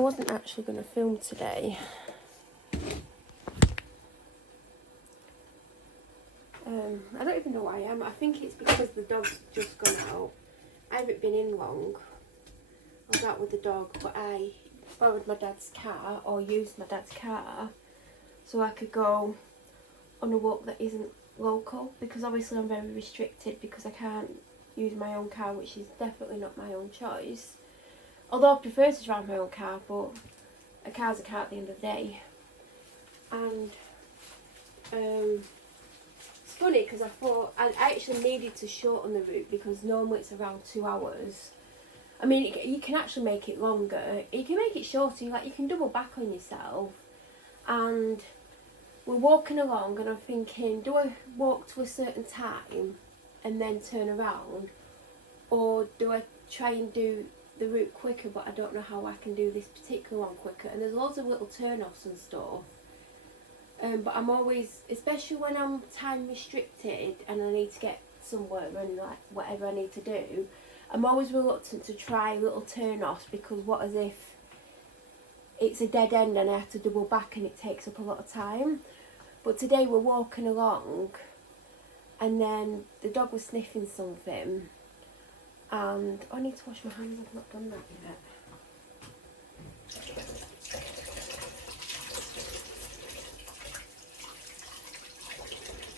wasn't actually going to film today. I don't even know why I am. I think it's because the dog's just gone out. I haven't been in long. I was out with the dog, but I borrowed my dad's car, or used my dad's car, so I could go on a walk that isn't local, because obviously I'm very restricted because I can't use my own car, which is definitely not my own choice. Although I prefer to drive my own car, but a car's a car at the end of the day. And it's funny because I thought I actually needed to shorten the route, because normally it's around 2 hours. I mean, you can actually make it longer. You can make it shorter. You can double back on yourself. And we're walking along, and I'm thinking, do I walk to a certain time and then turn around, or do I try and do the route quicker? But I don't know how I can do this particular one quicker. And there's loads of little turn-offs and stuff. But I'm always, especially when I'm time restricted and I need to get somewhere and like whatever I need to do, I'm always reluctant to try little turn-offs, because what as if it's a dead end and I have to double back and it takes up a lot of time. But today we're walking along, and then the dog was sniffing something, and I need to wash my hands. I've not done that yet.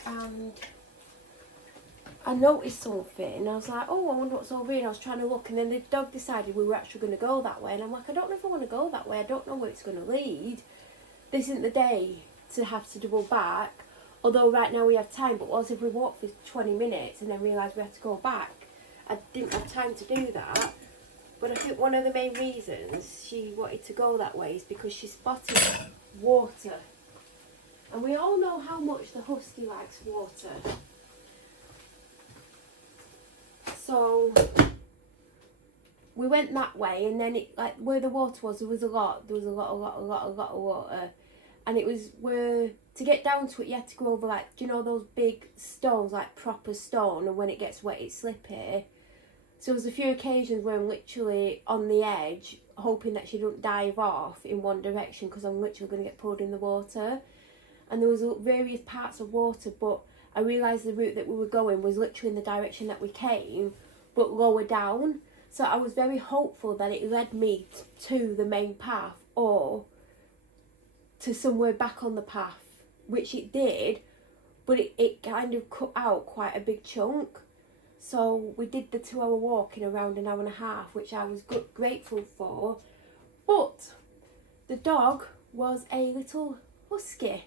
And I noticed something, and I was like, oh, I wonder what's over here. And I was trying to look, and then the dog decided we were actually going to go that way. And I'm like, I don't know if I want to go that way. I don't know where it's going to lead. This isn't the day to have to double back. Although right now we have time, but what if we walk for 20 minutes and then realise we have to go back? I didn't have time to do that. But I think one of the main reasons she wanted to go that way is because she spotted water. And we all know how much the husky likes water. So we went that way, and then it, like where the water was, there was a lot of water. And it was where, to get down to it, you had to go over, like, do you know those big stones, like proper stone, and when it gets wet it's slippy. So there was a few occasions where I'm literally on the edge, hoping that she don't dive off in one direction, because I'm literally going to get pulled in the water. And there was various parts of water, but I realised the route that we were going was literally in the direction that we came, but lower down. So I was very hopeful that it led me to the main path, or to somewhere back on the path, which it did, but it kind of cut out quite a big chunk. So we did the 2 hour walk in around an hour and a half, which I was grateful for. But the dog was a little husky.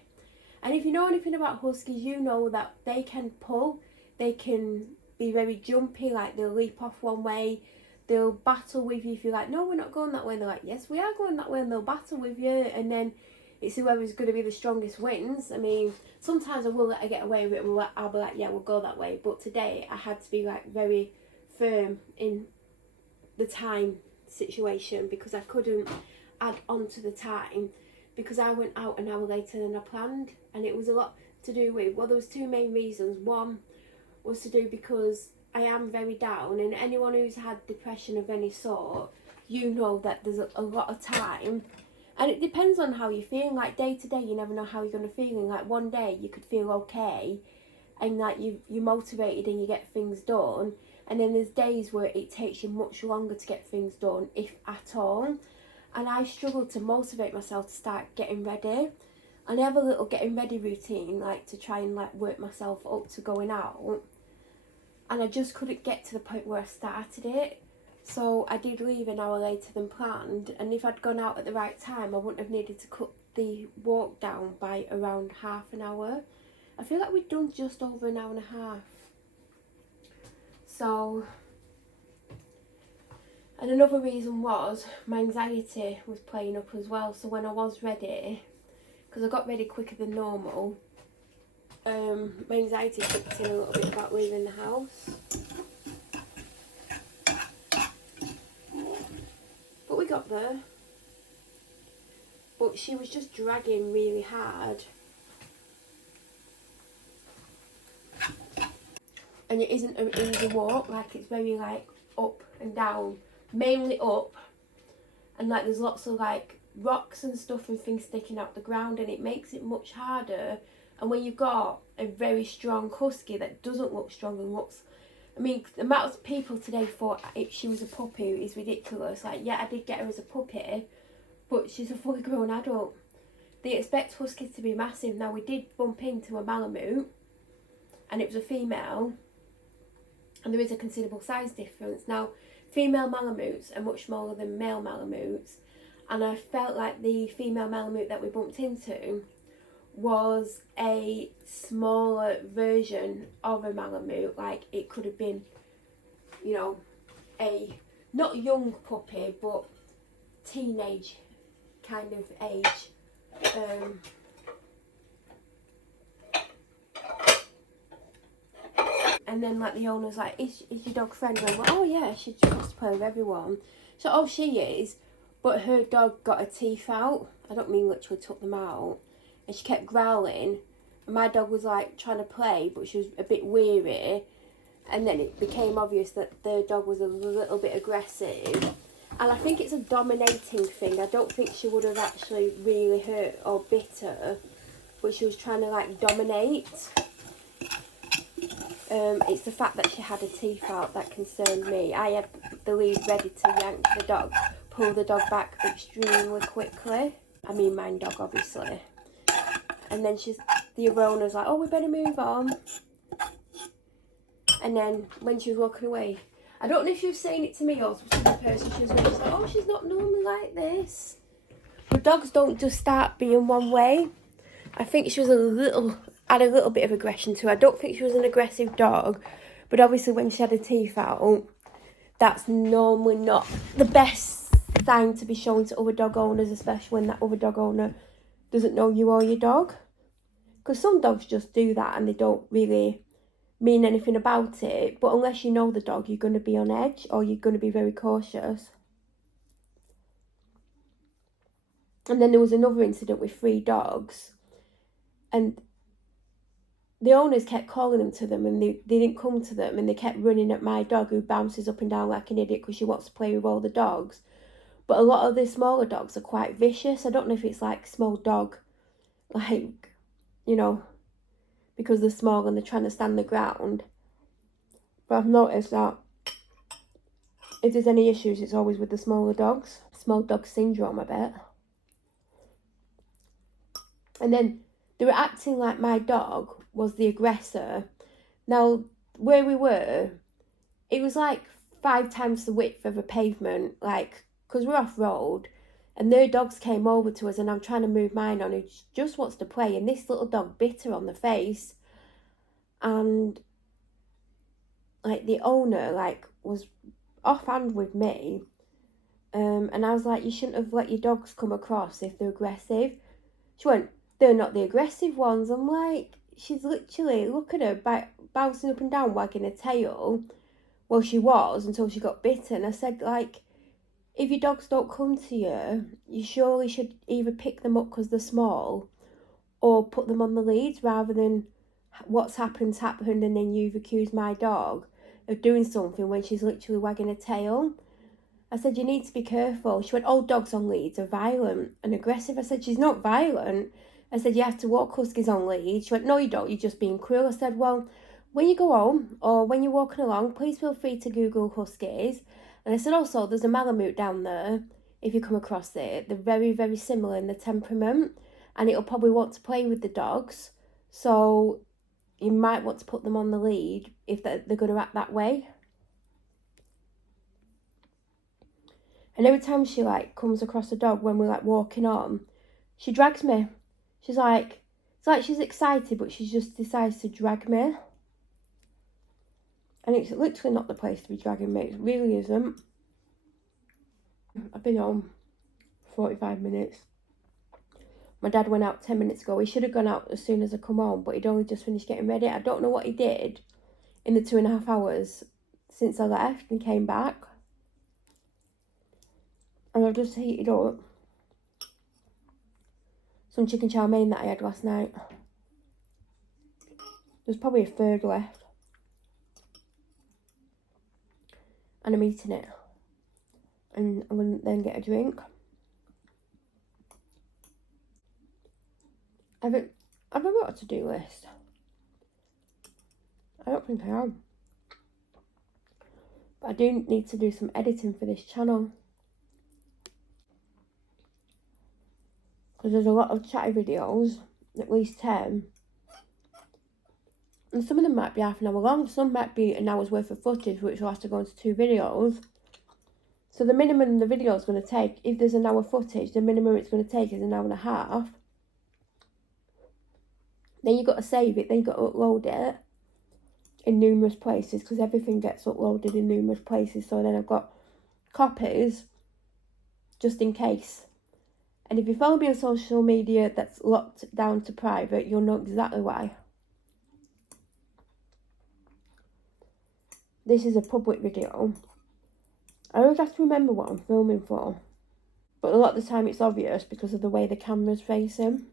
And if you know anything about huskies, you know that they can pull, they can be very jumpy, like they'll leap off one way, they'll battle with you if you're like, no, we're not going that way, and they're like, yes, we are going that way, and they'll battle with you, and then it's whoever's going to be the strongest wins. I mean, sometimes I will let her get away with it, and I'll be like, yeah, we'll go that way, but today I had to be like very firm in the time situation, because I couldn't add on to the time, because I went out an hour later than I planned. And it was a lot to do with, well, there was two main reasons. One was to do because I am very down, and anyone who's had depression of any sort, you know that there's a lot of time, and it depends on how you're feeling. Like day to day, you never know how you're going to feel. And like one day you could feel okay, and like you're motivated and you get things done, and then there's days where it takes you much longer to get things done, if at all. And I struggled to motivate myself to start getting ready. And I have a little getting ready routine, like to try and like work myself up to going out. And I just couldn't get to the point where I started it. So I did leave an hour later than planned. And if I'd gone out at the right time, I wouldn't have needed to cut the walk down by around half an hour. I feel like we'd done just over an hour and a half. So, and another reason was my anxiety was playing up as well. So when I was ready, because I got ready quicker than normal, my anxiety kicked in a little bit about leaving the house. But we got there. But she was just dragging really hard. And it isn't an easy walk, like it's very like up and down, mainly up. and like there's lots of like rocks and stuff and things sticking out the ground, and it makes it much harder. And when you've got a very strong husky that doesn't look strong and looks, I mean, the amount of people today thought she was a puppy is ridiculous. Like, yeah, I did get her as a puppy, but she's a fully grown adult. They expect huskies to be massive. Now, we did bump into a Malamute, and it was a female, and there is a considerable size difference. Now, female Malamutes are much smaller than male Malamutes, and I felt like the female Malamute that we bumped into was a smaller version of a Malamute. Like, it could have been, you know, a not young puppy, but teenage kind of age. And then like the owner's like, is your dog friendly? I'm like, oh yeah, she just wants to play with everyone. So, oh, she is, but her dog got her teeth out. I don't mean literally took them out. And she kept growling. And my dog was like trying to play, but she was a bit weary. And then it became obvious that the dog was a little bit aggressive. And I think it's a dominating thing. I don't think she would have actually really hurt or bit her, but she was trying to like dominate. It's the fact that she had her teeth out that concerned me. I had the lead ready to yank the dog, pull the dog back extremely quickly. I mean, mine dog, obviously. And then the owner's like, oh, we better move on. And then when she was walking away, I don't know if she was saying it to me or to the person she was with. She's like, oh, she's not normally like this. But dogs don't just start being one way. I think she was had a little bit of aggression to her. I don't think she was an aggressive dog, but obviously when she had her teeth out, that's normally not the best sign to be showing to other dog owners, especially when that other dog owner doesn't know you or your dog. Because some dogs just do that and they don't really mean anything about it, but unless you know the dog, you're going to be on edge or you're going to be very cautious. And then there was another incident with 3 dogs, and the owners kept calling them to them, and they didn't come to them, and they kept running at my dog, who bounces up and down like an idiot because she wants to play with all the dogs. But a lot of the smaller dogs are quite vicious. I don't know if it's like small dog, like, you know, because they're small and they're trying to stand the ground. But I've noticed that if there's any issues, it's always with the smaller dogs. Small dog syndrome, I bet. And then they were acting like my dog was the aggressor. Now, where we were, it was like 5 times the width of a pavement, like, because we're off-road, and their dogs came over to us, and I'm trying to move mine on, who just wants to play, and this little dog bit her on the face, and, like, the owner, like, was offhand with me, and I was like, you shouldn't have let your dogs come across if they're aggressive. She went, they're not the aggressive ones. I'm like, she's literally, look at her, bouncing up and down, wagging her tail. Well, she was, until she got bitten. I said, like, if your dogs don't come to you, you surely should either pick them up because they're small, or put them on the leads, rather than what's happened, and then you've accused my dog of doing something when she's literally wagging her tail. I said, you need to be careful. She went, all dogs on leads are violent and aggressive. I said, she's not violent. I said, you have to walk huskies on leads. She went, no, you don't. You're just being cruel. I said, well, when you go home or when you're walking along, please feel free to Google huskies. And I said, also, there's a Malamute down there, if you come across it. They're very, very similar in the temperament, and it'll probably want to play with the dogs. So you might want to put them on the lead if they're going to act that way. And every time she, like, comes across a dog when we're, like, walking on, she drags me. She's like, it's like she's excited, but she just decides to drag me. And it's literally not the place to be dragging me. It really isn't. I've been home 45 minutes. My dad went out 10 minutes ago. He should have gone out as soon as I come home, but he'd only just finished getting ready. I don't know what he did in the 2.5 hours since I left and came back. And I've just heated up some chicken chow mein that I had last night. There's probably a third left. And I'm eating it. and I'm going to then get a drink. Have I got a to-do list? I don't think I have. But I do need to do some editing for this channel. Because there's a lot of chatty videos, at least 10. And some of them might be half an hour long, some might be an hour's worth of footage, which will have to go into 2 videos. So the minimum the video is going to take, if there's an hour footage, the minimum it's going to take is an hour and a half. Then you've got to save it, then you've got to upload it in numerous places, because everything gets uploaded in numerous places. So then I've got copies, just in case. And if you follow me on social media that's locked down to private, you'll know exactly why. This is a public video. I always have to remember what I'm filming for. But a lot of the time it's obvious because of the way the camera's facing.